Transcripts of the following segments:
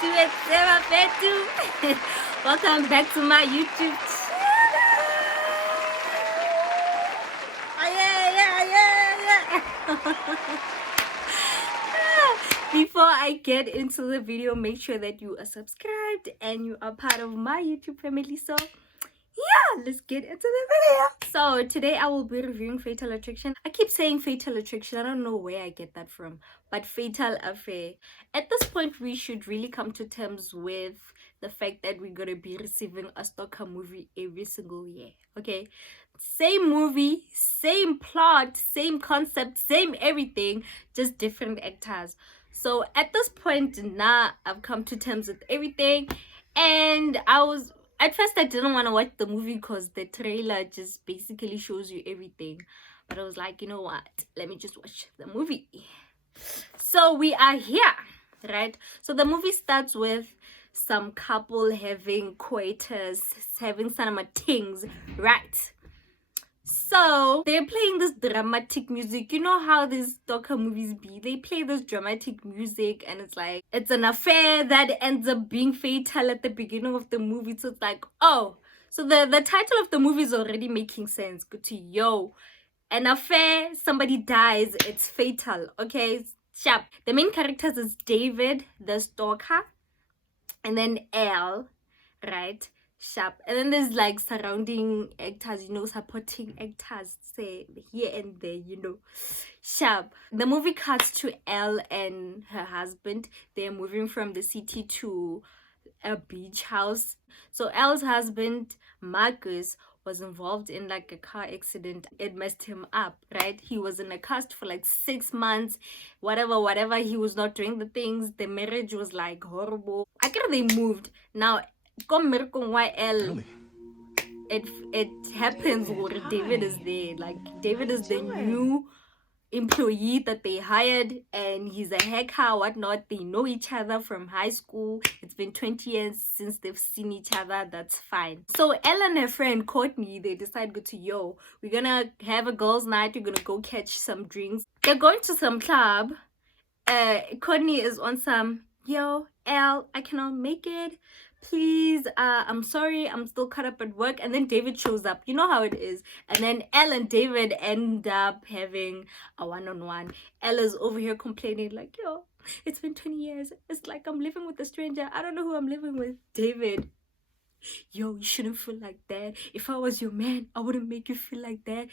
it's Fetu. Welcome back to my YouTube channel. Yeah. Before I get into the video, make sure that you are subscribed and you are part of my YouTube family. So yeah, let's get into the video. So today I will be reviewing Fatal Attraction. I keep saying Fatal Attraction. I don't know where I get that from, but Fatal Affair. At this point, we should really come to terms with the fact that we're gonna be receiving a stalker movie every single year. Okay, same movie, same plot, same concept, same everything, just different actors. So at this point now, I've come to terms with everything, and at first I didn't want to watch the movie because the trailer just basically shows you everything. But I was like, you know what? Let me just watch the movie. So we are here, right? So the movie starts with some couple having coitus, having cinema things, right? So they're playing this dramatic music. You know how these stalker movies be? They play this dramatic music and it's like it's an affair that ends up being fatal at the beginning of the movie. So it's like, oh, so the title of the movie is already making sense. Good to yo. An affair, somebody dies, it's fatal. Okay, sharp. The main characters is David, the stalker, and then Elle, right? Sharp. And then there's like surrounding actors, you know, supporting actors, say here and there, you know. Sharp. The movie cuts to Elle and her husband. They're moving from the city to a beach house. So Elle's husband, Marcus, was involved in like a car accident. It messed him up, right? He was in a cast for like 6 months, whatever. He was not doing the things. The marriage was like horrible. I guess they moved. Now, Ellie. it happens where David is there. Like David is the new employee that they hired, and he's a hacker, whatnot. They know each other from high school. It's been 20 years since they've seen each other. That's fine. So Elle and her friend Courtney, they decide, go to yo, we're gonna have a girls' night. We're gonna go catch some drinks. They're going to some club. Courtney is on some, yo, Elle, I cannot make it, please, I'm sorry, I'm still caught up at work. And then David shows up. You know how it is. And then Elle and David end up having a one-on-one. Elle is over here complaining like, yo, it's been 20 years. It's like I'm living with a stranger. I don't know who I'm living with. David, yo, you shouldn't feel like that. If I was your man, I wouldn't make you feel like that.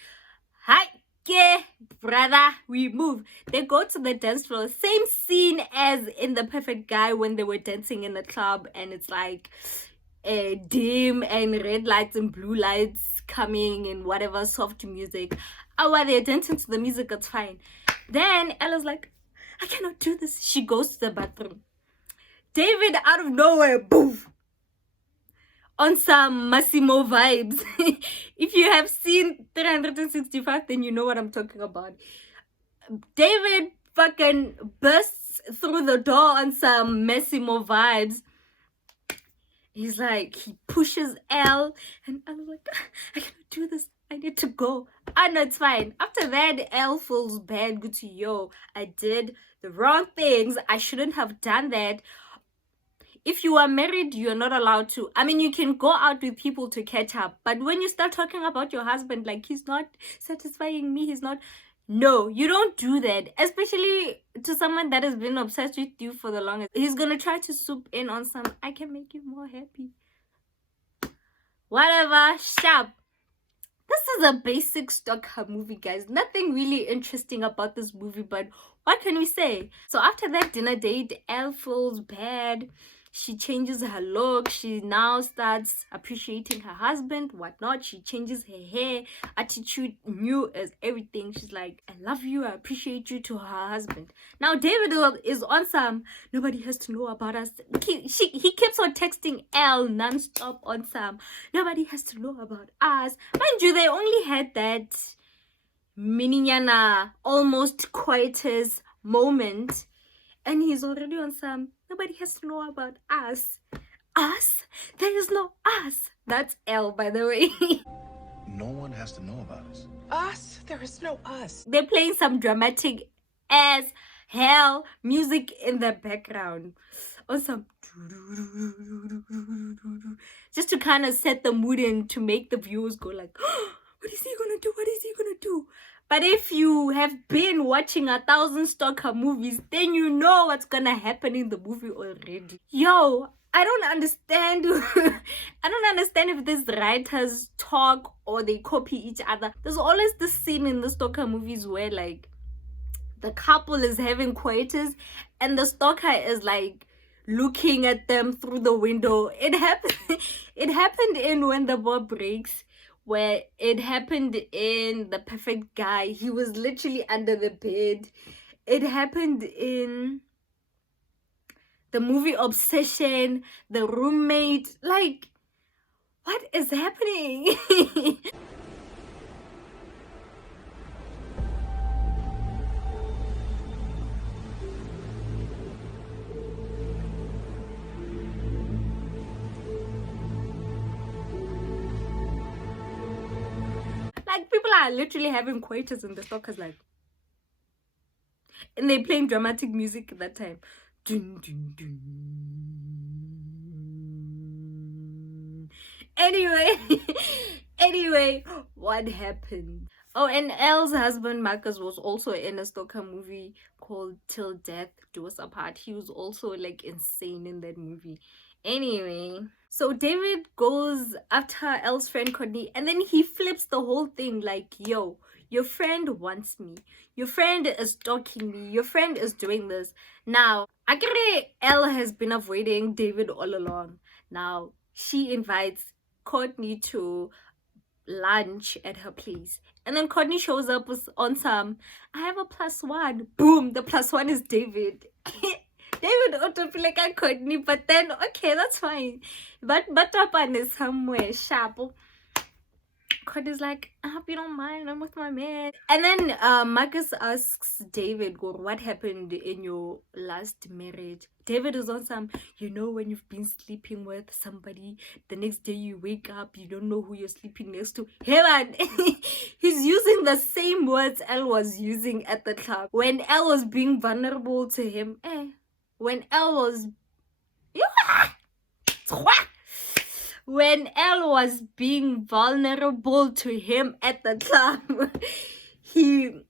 Hi. Yeah, brother, we move. They go to the dance floor. Same scene as in The Perfect Guy when they were dancing in the club, and it's like dim and red lights and blue lights coming and whatever soft music. Oh, while they're dancing to the music, it's fine. Then Ella's like, I cannot do this. She goes to the bathroom. David out of nowhere, boom, on some Massimo vibes. If you have seen 365, then you know what I'm talking about. David fucking bursts through the door on some Massimo vibes. He's like, he pushes Elle, and I'm like, I cannot do this. I need to go. Oh, no, it's fine. After that, Elle feels bad. Good to yo, I did the wrong things. I shouldn't have done that. If you are married, you're not allowed to. I mean, you can go out with people to catch up. But when you start talking about your husband, like, he's not satisfying me, he's not... No, you don't do that. Especially to someone that has been obsessed with you for the longest. He's going to try to swoop in on some, I can make you more happy. Whatever, sharp. This is a basic stalker movie, guys. Nothing really interesting about this movie, but what can we say? So after that dinner date, Elle feels bad. She changes her look. She now starts appreciating her husband, whatnot. She changes her hair, attitude, new as everything. She's like, I love you, I appreciate you, to her husband. Now David is on some, nobody has to know about us. He keeps on texting Elle non-stop on some, nobody has to know about us. Mind you, they only had that miniana, almost coitus moment, and he's already on some, nobody has to know about us. Us? There is no us. That's Elle, by the way. No one has to know about us. Us? There is no us. They're playing some dramatic ass hell music in the background. Awesome. Just to kind of set the mood and to make the viewers go like, what is he gonna do? What is he gonna do? But if you have been watching 1,000 stalker movies, then you know what's gonna happen in the movie already. Yo, I don't understand. I don't understand if these writers talk or they copy each other. There's always this scene in the stalker movies where like the couple is having coitus and the stalker is like looking at them through the window. It happened it happened in When the Boy Breaks, where it happened in The Perfect Guy. He was literally under the bed. It happened in the movie Obsession, The Roommate. Like, what is happening? Like, people are literally having coitus and the stalker's like, and they're playing dramatic music at that time. Dun, dun, dun. Anyway, anyway, what happened? Oh, and Elle's husband Marcus was also in a stalker movie called Till Death Do Us Apart. He was also like insane in that movie. Anyway, so David goes after Elle's friend Courtney, and then he flips the whole thing like, yo, your friend wants me. Your friend is stalking me. Your friend is doing this. Now, Akere Elle has been avoiding David all along. Now, she invites Courtney to lunch at her place. And then Courtney shows up on some, I have a +1. Boom, the +1 is David. David autopilot Courtney, but then, okay, that's fine. But Batapan is somewhere sharp. Courtney's like, I hope you don't mind, I'm with my man. And then Marcus asks David, what happened in your last marriage? David is on some, you know, when you've been sleeping with somebody, the next day you wake up, you don't know who you're sleeping next to. Hey man, he's using the same words Elle was using at the club. When Elle was being vulnerable to him, when Elle was... when Elle was being vulnerable to him at the club, he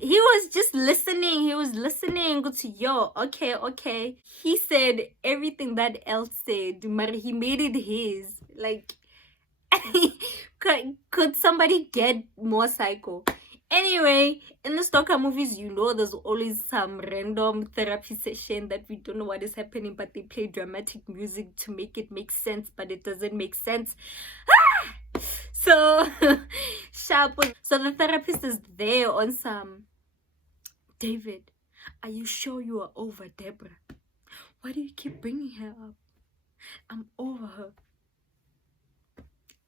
was just listening. He was listening to, yo, okay. He said everything that Elle said, but he made it his. Like, could somebody get more psycho? Anyway, in the stalker movies, you know, there's always some random therapy session that we don't know what is happening, but they play dramatic music to make it make sense, but it doesn't make sense. So, sharp. So the therapist is there on some, David, are you sure you are over Deborah? Why do you keep bringing her up? I'm over her.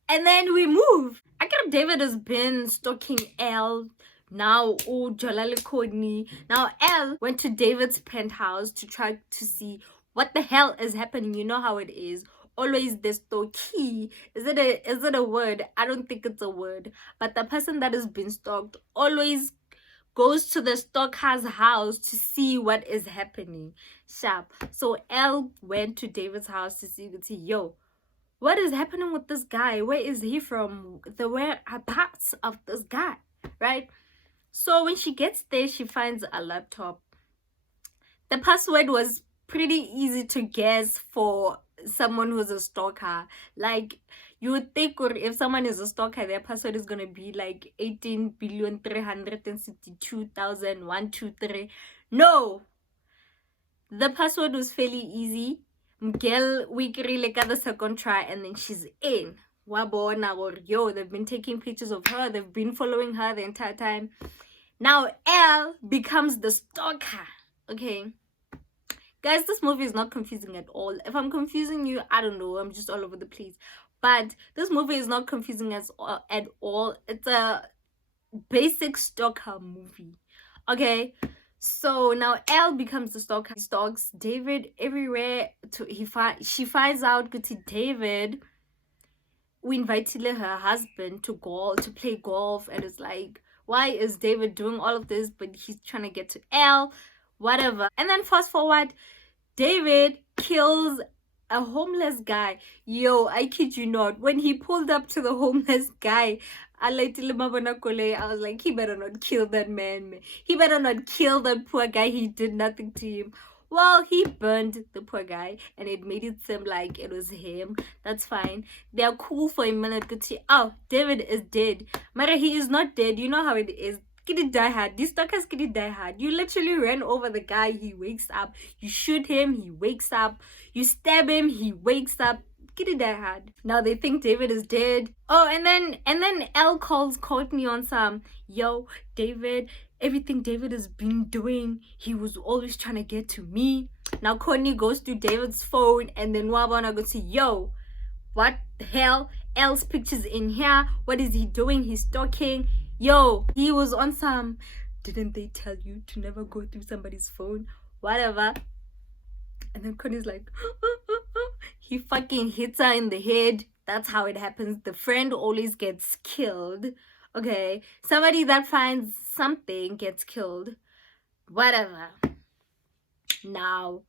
And then we move. I guess David has been stalking Elle. Now, Jalali Courtney. Now, Elle went to David's penthouse to try to see what the hell is happening. You know how it is. Always the stalky. Is it a word? I don't think it's a word. But the person that has been stalked always goes to the stalker's house to see what is happening. Sharp. So Elle went to David's house to see, yo, what is happening with this guy? Where is he from? The whereabouts of this guy, right? So when she gets there, she finds a laptop. The password was pretty easy to guess for someone who's a stalker. Like, you would think, or if someone is a stalker, their password is gonna be like 18,362,123. No, the password was fairly easy. Miguel, we like at the second try, and then she's in. Wabona or yo, they've been taking pictures of her, they've been following her the entire time. Now Elle becomes the stalker. Okay, guys, this movie is not confusing at all. If I'm confusing you, I don't know, I'm just all over the place. But this movie is not confusing at all. It's a basic stalker movie. Okay, so now Elle becomes the stalker. He stalks David everywhere. She finds out that David, we invited her husband to play golf, and it's like, why is David doing all of this? But he's trying to get to Elle. whatever. And then fast forward, David kills a homeless guy. Yo, I kid you not. When he pulled up to the homeless guy, I was like, he better not kill that man. He better not kill that poor guy. He did nothing to him. Well, he burned the poor guy and it made it seem like it was him. That's fine. They're cool for a minute. Oh, David is dead. Mara, he is not dead. You know how it is. Kitty die hard. These stalkers kitty die hard. You literally ran over the guy, he wakes up. You shoot him, he wakes up. You stab him, he wakes up. Kitty die hard. Now they think David is dead. Oh, and then Elle calls Courtney on some, yo, David, everything David has been doing, he was always trying to get to me. Now Courtney goes to David's phone and then Wabana goes to, yo, what the hell? Elle's pictures in here. What is he doing? He's stalking. Yo, he was on some, didn't they tell you to never go through somebody's phone? Whatever. And then Connie's like, he fucking hits her in the head. That's how it happens. The friend always gets killed. Okay, somebody that finds something gets killed. Whatever. Now,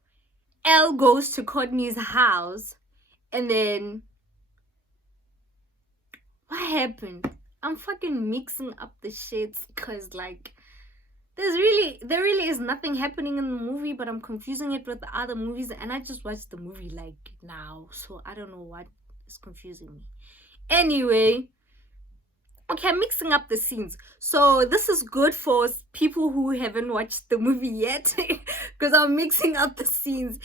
Elle goes to Courtney's house. And then, what happened? I'm fucking mixing up the shits because like there really is nothing happening in the movie, but I'm confusing it with the other movies and I just watched the movie like now, so I don't know what is confusing me. Anyway, okay, I'm mixing up the scenes, so this is good for people who haven't watched the movie yet because I'm mixing up the scenes.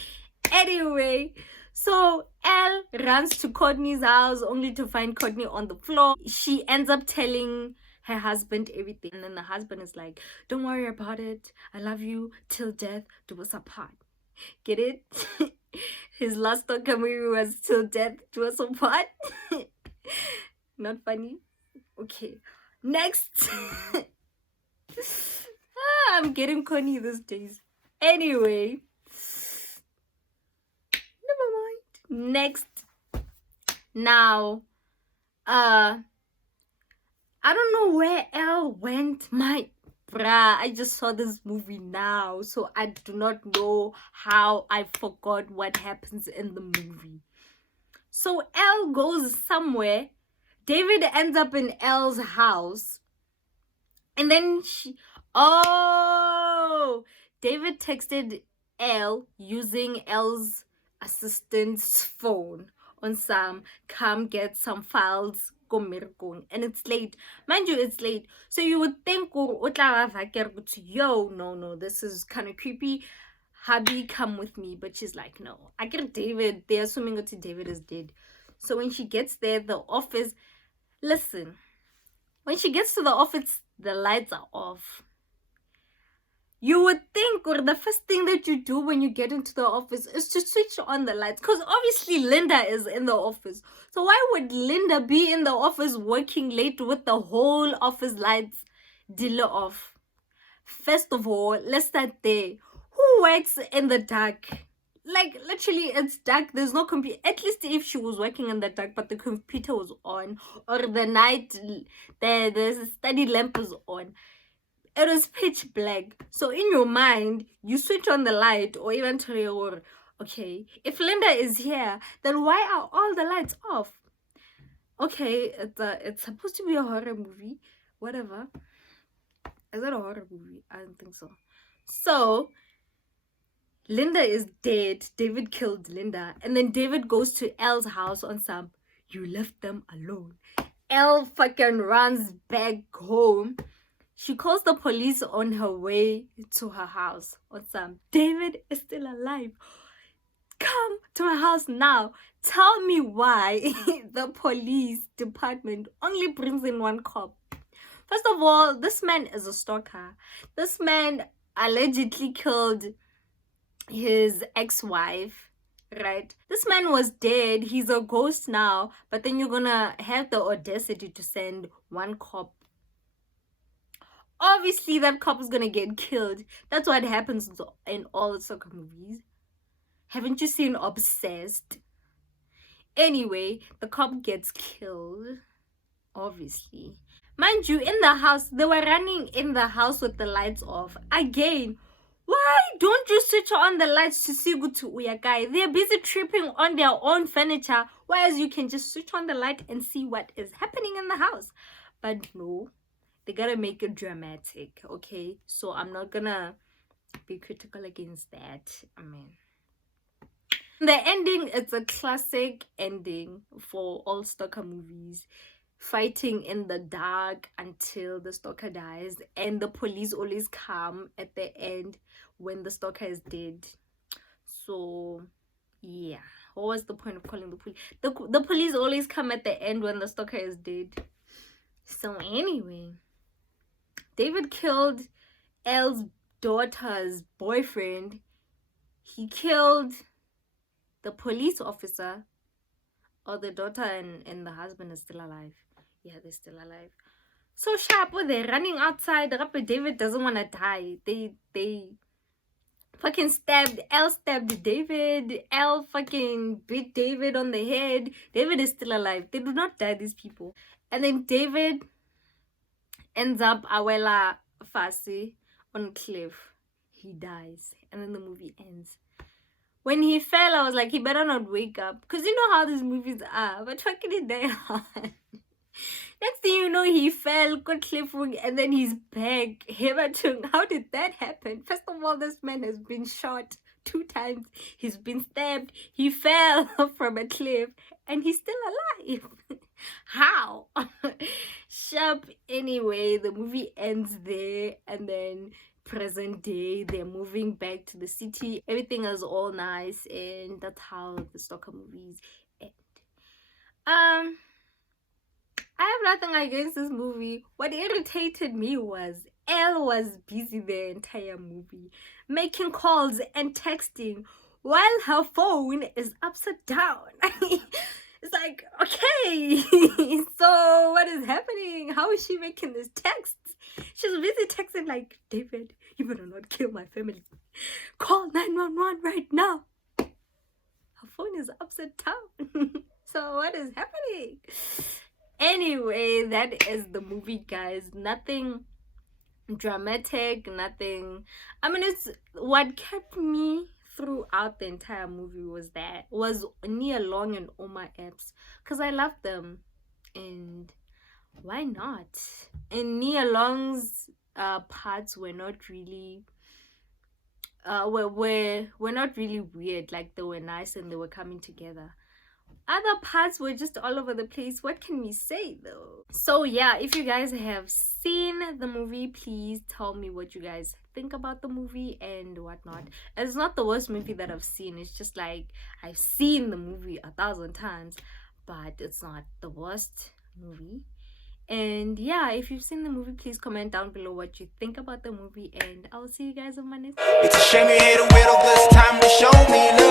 Anyway, so Elle runs to Courtney's house only to find Courtney on the floor. She ends up telling her husband everything. And then the husband is like, don't worry about it. I love you till death do us apart. Get it? His last stalker movie was till death do us apart. Not funny? Okay. Next. I'm getting corny these days. Anyway. Next, now, I don't know where Elle went. My bruh, I just saw this movie now, so I do not know how I forgot what happens in the movie. So Elle goes somewhere. David ends up in Elle's house, and then David texted Elle using Elle's assistant's phone on some, come get some files, and it's late. Mind you, it's late. So you would think, yo, no, this is kind of creepy. Hubby, come with me. But she's like, no. I get David. They're assuming that David is dead. So when she gets there, the office, listen, when she gets to the office, the lights are off. You would think, or the first thing that you do when you get into the office is to switch on the lights. Because obviously Linda is in the office. So why would Linda be in the office working late with the whole office lights still off? First of all, let's start there. Who works in the dark? Like, literally, it's dark. There's no computer. At least if she was working in the dark, but the computer was on. Or the night, the study lamp was on. It was pitch black. So in your mind, you switch on the light or even tell your, okay, if Linda is here, then why are all the lights off? Okay, it's supposed to be a horror movie. Whatever. Is it a horror movie? I don't think so. So, Linda is dead. David killed Linda. And then David goes to Elle's house on some, you left them alone. Elle fucking runs back home. She calls the police on her way to her house on some, David is still alive. Come to my house now. Tell me why the police department only brings in one cop. First of all, this man is a stalker. This man allegedly killed his ex-wife, right? This man was dead. He's a ghost now. But then you're gonna have the audacity to send one cop. Obviously, that cop is gonna get killed. That's what happens in all the soccer movies. Haven't you seen Obsessed? Anyway, the cop gets killed. Obviously. Mind you, in the house, they were running in the house with the lights off. Again, Why don't you switch on the lights to see good to Uya guy? They're busy tripping on their own furniture, whereas you can just switch on the light and see what is happening in the house. But no, they gotta make it dramatic, okay? So I'm not gonna be critical against that. I mean, the ending, it's a classic ending for all stalker movies. Fighting in the dark until the stalker dies, and the police always come at the end when the stalker is dead. So yeah, what was the point of calling the police? The police always come at the end when the stalker is dead. So anyway, David killed Elle's daughter's boyfriend. He killed the police officer. Or the daughter and the husband is still alive. Yeah, they're still alive. So sharp, they're running outside. David doesn't want to die. They fucking stabbed David. Elle fucking beat David on the head. David is still alive. They do not die, these people. And then David ends up awela fasi on a cliff. He dies. And then the movie ends. When he fell, I was like, he better not wake up. Because you know how these movies are. But fucking it die hard. Next thing you know, he fell, got cliff, and then he's back. How did that happen? First of all, this man has been shot 2 times. He's been stabbed. He fell from a cliff. And he's still alive. How? Sharp. Anyway, the movie ends there. And then present day, they're moving back to the city. Everything is all nice, and that's how the stalker movies end. I have nothing against this movie. What irritated me was Elle was busy the entire movie making calls and texting while her phone is upside down. It's like, okay, so what is happening? How is she making this text? She's busy texting like, David, you better not kill my family. Call 911 right now. Her phone is upside down. So what is happening? Anyway, that is the movie, guys. Nothing dramatic, nothing. I mean, it's what kept me throughout the entire movie was Nia Long and Omar Epps, because I love them, and why not? And Nia Long's parts were not really were not really weird. Like, they were nice and they were coming together. Other parts were just all over the place. What can we say though? So yeah, if you guys have seen the movie, please tell me what you guys think about the movie and whatnot. It's not the worst movie that I've seen. It's just like, I've seen the movie 1,000 times, but it's not the worst movie. And yeah, if you've seen the movie, please comment down below what you think about the movie, and I'll see you guys on my next video. It's a shame you hit a widow this time to show me love.